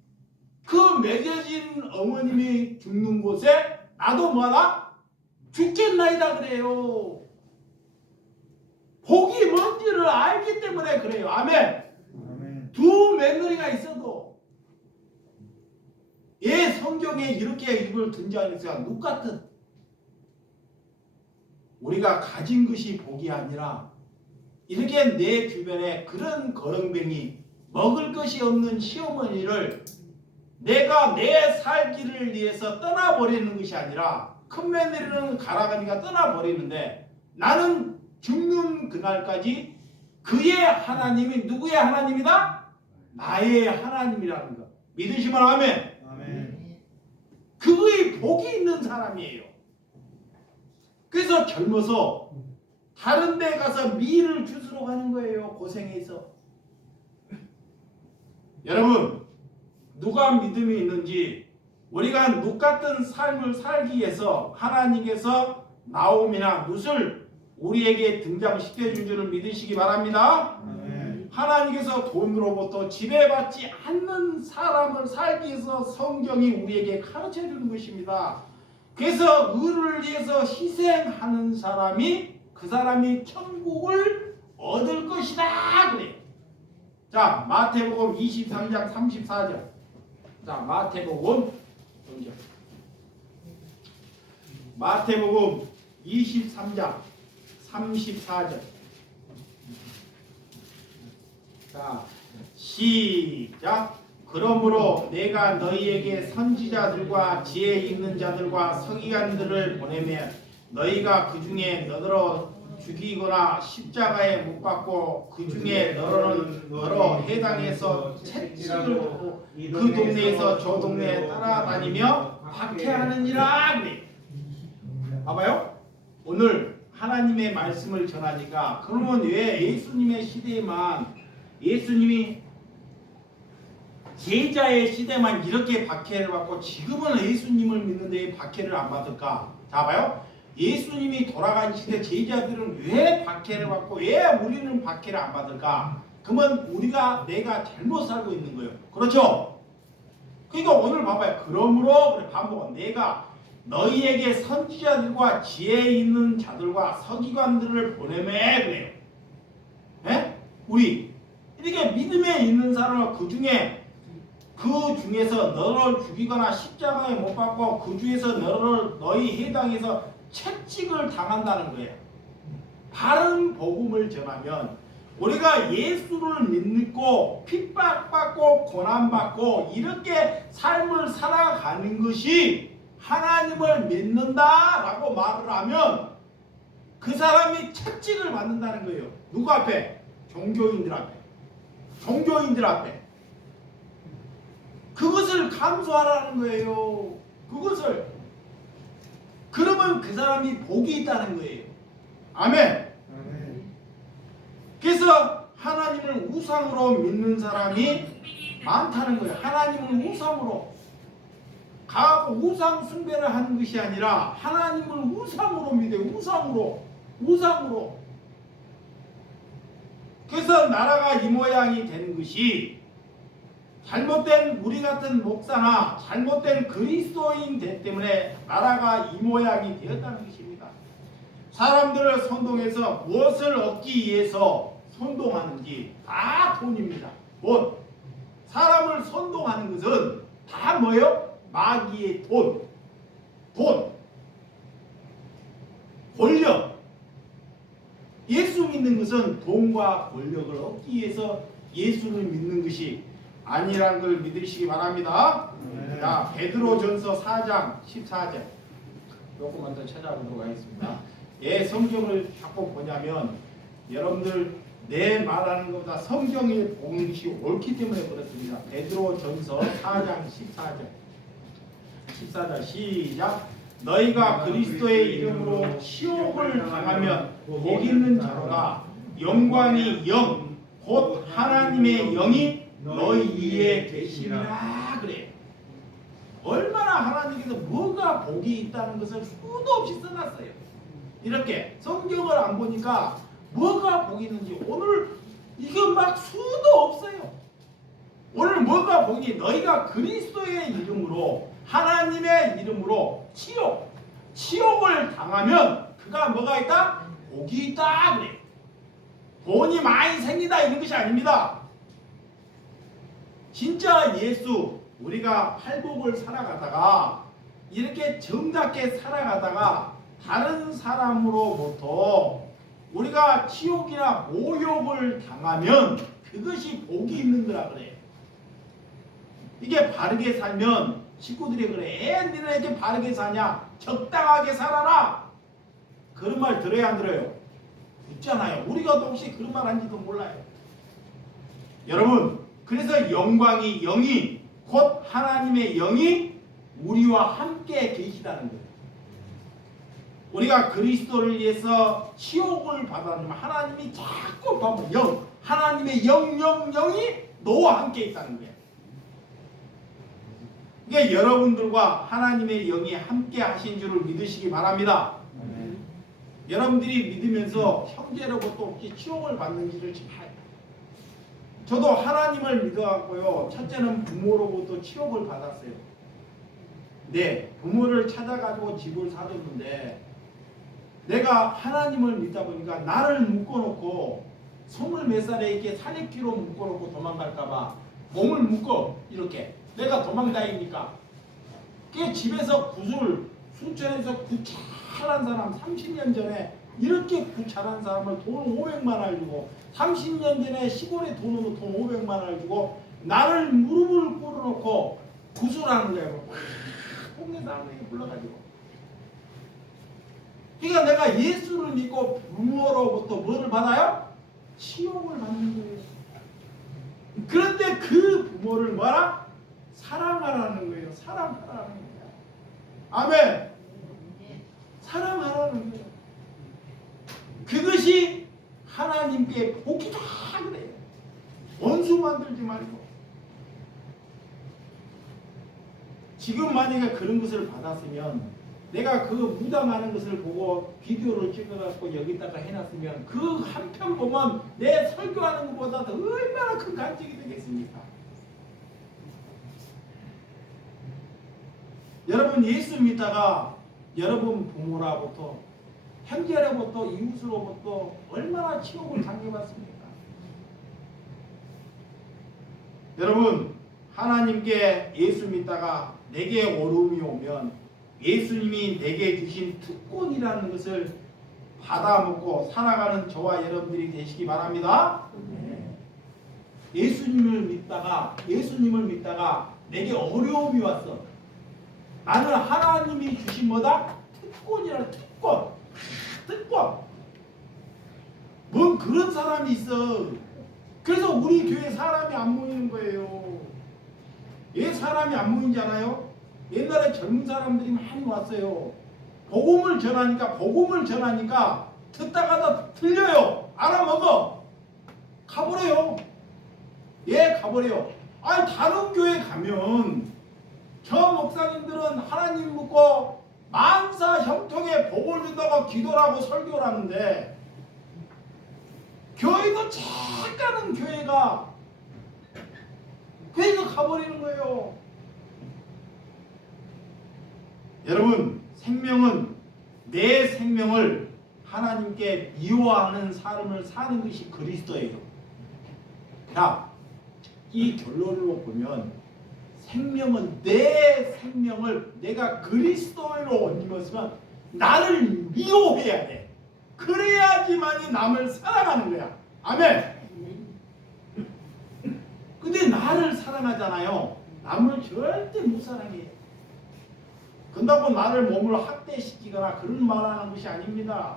그 맺어진 어머님이 죽는 곳에 나도 뭐하나? 죽겠나이다 그래요. 복이 뭔지를 알기 때문에 그래요. 아멘. 아멘. 두 며느리가 있어도 성경에 이렇게 이걸 등장했어요. 룻 같은, 우리가 가진 것이 복이 아니라 이렇게 내 주변에 그런 거렁뱅이, 먹을 것이 없는 시어머니를 내가 내 살기를 위해서 떠나버리는 것이 아니라, 큰 며느리는 가라가니까 떠나버리는데 나는 죽는 그날까지 그의 하나님이 누구의 하나님이다? 나의 하나님이라는 것 믿으시면 아멘. 아멘. 그의 복이 있는 사람이에요. 그래서 젊어서 다른 데 가서 미를 주스러 가는 거예요. 고생해서. 여러분, 누가 믿음이 있는지, 우리가 룻 같은 삶을 살기 위해서 하나님께서 나오미나 룻을 우리에게 등장시켜 준 줄을 믿으시기 바랍니다. 아멘. 하나님께서 돈으로부터 지배받지 않는 사람을 살기 위해서 성경이 우리에게 가르쳐 주는 것입니다. 그래서 의를 위해서 희생하는 사람이, 그 사람이 천국을 얻을 것이다 그래. 자, 마태복음 23장 34절. 자, 마태복음 23장 34절. 자, 시작. 그러므로 내가 너희에게 선지자들과 지혜 있는 자들과 서기관들을 보내면 너희가 그 중에 너더러 죽이거나 십자가에 못 박고 그 중에 너는 너로 해당해서 채찍을 하고 그 동네에서 저 동네에 따라다니며 박해하느니라 그래. 봐봐요. 오늘 하나님의 말씀을 전하니까 그러면 왜 예수님의 시대에만 예수님이 제자의 시대만 이렇게 박해를 받고 지금은 예수님을 믿는데 박해를 안 받을까? 자 봐요. 예수님이 돌아간 시대 제자들은 왜 박해를 받고 왜 우리는 박해를 안 받을까? 그러면 내가 잘못 살고 있는 거예요. 그렇죠? 그러니까 오늘 봐봐요. 그러므로 그래 반복 내가 너희에게 선지자들과 지혜 있는 자들과 서기관들을 보내매 그래요. 예? 우리 이렇게 믿음에 있는 사람은 그 중에서 너를 죽이거나 십자가에 못 박고 그 중에서 너희 해당해서 채찍을 당한다는 거예요. 바른 복음을 전하면 우리가 예수를 믿고 핍박받고 고난받고 이렇게 삶을 살아가는 것이 하나님을 믿는다라고 말을 하면 그 사람이 채찍을 받는다는 거예요. 누구 앞에? 종교인들 앞에. 종교인들 앞에. 그것을 감수하라는 거예요. 그것을. 그러면 그 사람이 복이 있다는 거예요. 아멘. 그래서 하나님을 우상으로 믿는 사람이 많다는 거예요. 하나님을 우상으로. 가고 우상 숭배를 하는 것이 아니라 하나님을 우상으로 믿어요. 우상으로. 그래서 나라가 이 모양이 되는 것이 잘못된 우리 같은 목사나 잘못된 그리스도인 때문에 나라가 이 모양이 되었다는 것입니다. 사람들을 선동해서 무엇을 얻기 위해서 선동하는지 다 돈입니다. 돈. 사람을 선동하는 것은 다 뭐예요? 마귀의 돈. 권력. 예수 믿는 것은 돈과 권력을 얻기 위해서 예수를 믿는 것이 아니라는 걸 믿으시기 바랍니다. 자, 베드로전서 4장 14절 조금만 더 찾아보도록 하겠습니다. 예, 성경을 자꾸 보냐면 여러분들 내 말하는 것보다 성경에 보는 것이 옳기 때문에 그렇습니다. 베드로전서 4장 14절 시작. 너희가 그리스도의 이름으로 치욕을 당하면 복 있는 자로다. 영광이 영 곧 하나님의 영이 너희 위에 계시리라 그래. 얼마나 하나님께서 뭐가 복이 있다는 것을 수도 없이 써놨어요. 이렇게 성경을 안 보니까 뭐가 복이 있는지 오늘 이거 막 수도 없어요. 오늘 뭐가 복이 너희가 그리스도의 이름으로 하나님의 이름으로 치욕을 당하면 그가 뭐가 있다? 복이 있다 그래. 돈이 많이 생긴다 이런 것이 아닙니다. 진짜 예수 우리가 팔복을 살아가다가 이렇게 정답게 살아가다가 다른 사람으로부터 우리가 치욕이나 모욕을 당하면 그것이 복이 있는 거라 그래. 이게 바르게 살면 식구들이 그래. 니는 이렇게 바르게 사냐? 적당하게 살아라. 그런 말 들어야 안 들어요? 있잖아요. 우리가 혹시 그런 말 한지도 몰라요. 여러분 그래서 영광이 영이 곧 하나님의 영이 우리와 함께 계시다는 거예요. 우리가 그리스도를 위해서 치욕을 받았지만 하나님이 자꾸 보면 하나님의 영이 너와 함께 있다는 거예요. 그러니까 여러분들과 하나님의 영이 함께 하신 줄을 믿으시기 바랍니다. 여러분들이 믿으면서 형제로부터 혹시 치욕을 받는지를 잘. 저도 하나님을 믿어갖고요. 첫째는 부모로부터 치욕을 받았어요. 네, 부모를 찾아가지고 집을 사줬는데 내가 하나님을 믿다 보니까 나를 묶어놓고 20몇 살에 이렇게 사내기로 묶어놓고 도망갈까봐 몸을 묶어 이렇게 내가 도망다니니까 그게 집에서 순천에서 구차한 사람 30년 전에 이렇게 구차한 사람을 돈 500만 원을 주고 30년 전에 시골에 돈 500만 원을 주고 나를 무릎을 꿇어놓고 구술하는 거예요. 동네 사람에게 불러가지고. 그러니까 내가 예수를 믿고 부모로 받아요? 치욕을 받는 거예요. 그런데 그 부모를 뭐라? 사랑하라는 거예요. 사랑하라는 거예요. 아멘. 사랑하라는 거예요. 그것이 하나님께 복이다 그래요. 원수 만들지 말고. 지금 만약에 그런 것을 받았으면 내가 그 무당하는 것을 보고 비디오를 찍어갖고 여기다가 해놨으면 그 한 편 보면 내 설교하는 것보다 더 얼마나 큰 간증이 되겠습니까? 여러분 예수 믿다가 여러분 부모로부터 형제로부터 이웃으로부터 얼마나 치욕을 당해봤습니까? 여러분 하나님께 예수 믿다가 내게 어려움이 오면 예수님이 내게 주신 특권이라는 것을 받아먹고 살아가는 저와 여러분들이 되시기 바랍니다. 예수님을 믿다가 내게 어려움이 왔어. 나는 하나님이 주신 뭐다? 특권이라는 특권. 뭔 그런 사람이 있어. 그래서 우리 교회 사람이 안 모이는 거예요. 왜 사람이 안 모이잖아요? 옛날에 젊은 사람들이 많이 왔어요. 복음을 전하니까 듣다가다 틀려요. 알아먹어. 가버려요. 가버려요. 아니 다른 교회 가면 저 목사님들은 하나님 믿고 만사 형통에 복을 준다고 기도를 하고 설교를 하는데 교회도 작가는 교회가 가버리는 거예요. 여러분 내 생명을 하나님께 미워하는 삶을 사는 것이 그리스도예요. 자, 이 결론으로 보면 내 생명을 내가 그리스도로 옮기면 나를 미워해야 돼. 그래야지만이 남을 사랑하는 거야. 아멘. 근데 나를 사랑하잖아요. 남을 절대 못 사랑해. 그런다고 나를 몸을 학대시키거나 그런 말하는 것이 아닙니다.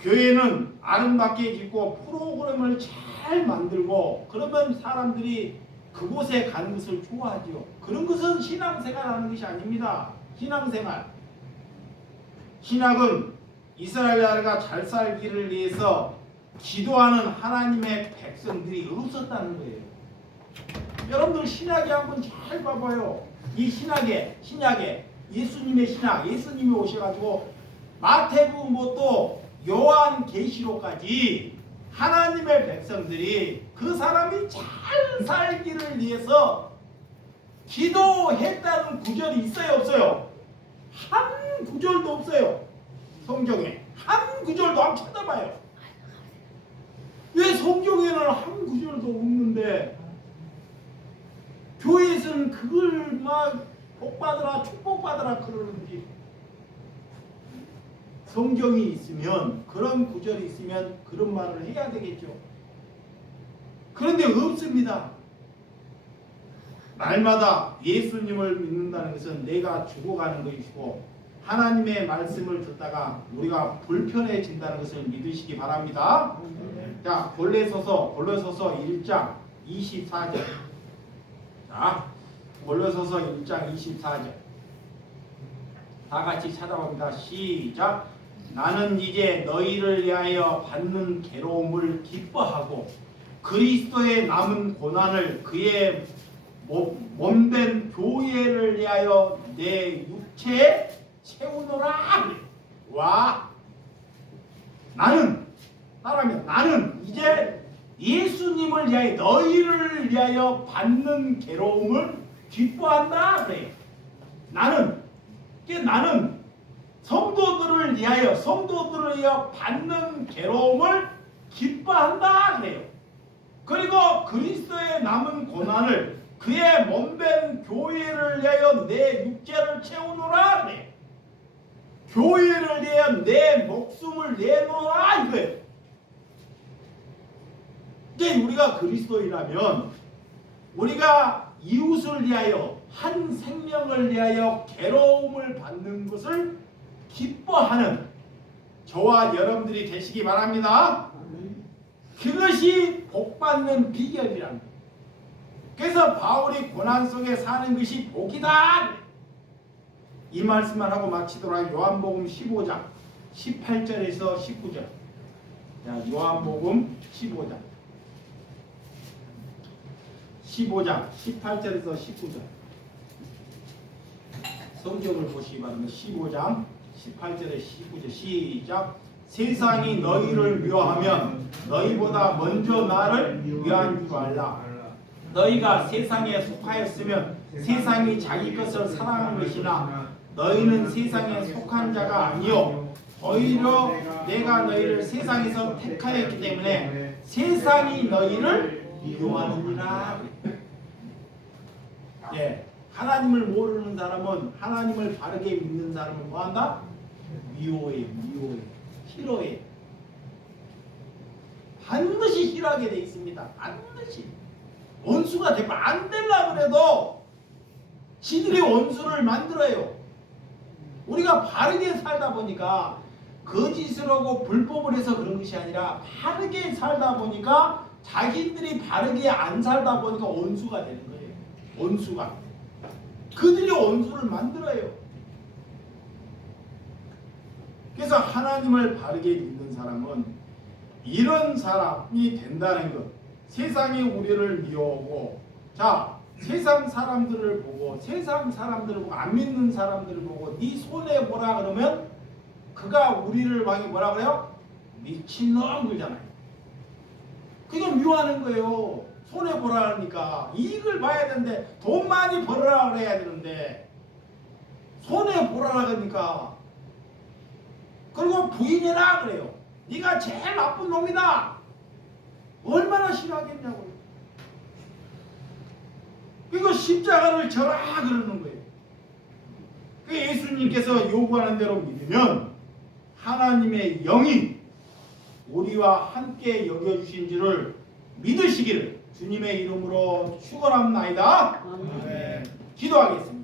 교회는 아름답게 짓고 프로그램을 잘 만들고 그러면 사람들이 그곳에 가는 것을 좋아하죠. 그런 것은 신앙생활하는 것이 아닙니다. 신학은 이스라엘 나라가 잘 살기를 위해서 기도하는 하나님의 백성들이 없었다는 거예요. 여러분들 신약에 한번 잘 봐봐요. 이 신약에 예수님의 신약, 예수님이 오셔가지고 마태복음부터 요한계시록까지 하나님의 백성들이 그 사람이 잘 살기를 위해서 기도했다는 구절이 있어요, 없어요? 한 구절도 없어요. 성경에 한 구절도 안 찾아봐요. 왜 성경에는 한 구절도 없는데 교회에서는 그걸 막 복받으라 축복받으라 그러는지. 성경이 있으면 그런 구절이 있으면 그런 말을 해야 되겠죠. 그런데 없습니다. 날마다 예수님을 믿는다는 것은 내가 죽어가는 것이고 하나님의 말씀을 듣다가 우리가 불편해진다는 것을 믿으시기 바랍니다. 자, 골로새서 1장 24절. 자, 골로새서 1장 24절. 다 같이 찾아봅니다. 시작. 나는 이제 너희를 위하여 받는 괴로움을 기뻐하고 그리스도의 남은 고난을 그의 몸된 교회를 위하여 내 육체에 채우노라. 와, 나는 이제 예수님을 위하여 너희를 위하여 받는 괴로움을 기뻐한다 그래요. 나는 성도들을 위하여 받는 괴로움을 기뻐한다 그래요. 그리고 그리스도의 남은 고난을 그의 몸된 교회를 위하여 내 육체를 채우노라 그래요. 교회를 위하여 내 목숨을 내놓으라 이거예요. 이제 우리가 그리스도인이라면 우리가 이웃을 위하여 한 생명을 위하여 괴로움을 받는 것을 기뻐하는 저와 여러분들이 되시기 바랍니다. 그것이 복받는 비결이랍니다. 그래서 바울이 고난 속에 사는 것이 복이다. 이 말씀만 하고 마치도록 하겠습니다. 요한복음 15장 18절에서 19절. 자, 요한복음 15장 18절에서 19절. 성경을 보시기 바랍니다. 15장 18절에 19절 시작. 세상이 너희를 미워하면 너희보다 먼저 나를 미워한 줄 알라. 너희가 세상에 속하였으면 세상이 자기 것을 사랑한 것이나 너희는 세상에 속한 자가 아니요 오히려 내가 너희를 세상에서 택하였기 때문에 세상이 너희를 미워하느니라. 예, 하나님을 모르는 사람은, 하나님을 바르게 믿는 사람은 뭐한다? 미워해. 싫어해. 반드시 싫어하게 돼 있습니다. 반드시. 원수가 되면 안 되려고 그래도 지들이 원수를 만들어요. 우리가 바르게 살다 보니까 거짓을 하고 불법을 해서 그런 것이 아니라 바르게 살다 보니까 자기들이 바르게 안 살다 보니까 원수가 되는 거예요. 원수가. 그들이 원수를 만들어요. 그래서 하나님을 바르게 믿는 사람은 이런 사람이 된다는 것. 세상이 우리를 미워하고, 자, 세상 사람들을 보고, 안 믿는 사람들을 보고 네 손해 보라 그러면 그가 우리를 방에 뭐라 그래요? 미친놈 그러잖아요. 그건 미워하는 거예요. 손해 보라 그러니까 이익을 봐야 되는데, 돈 많이 벌어라 그래야 되는데 손해 보라 그러니까. 그리고 부인해라 그래요. 네가 제일 나쁜 놈이다. 얼마나 싫어하겠냐고요. 이거 십자가를 져라 그러는 거예요. 그 예수님께서 요구하는 대로 믿으면 하나님의 영이 우리와 함께 여겨주신 줄을 믿으시기를 주님의 이름으로 축원합나이다. 아멘. 기도하겠습니다.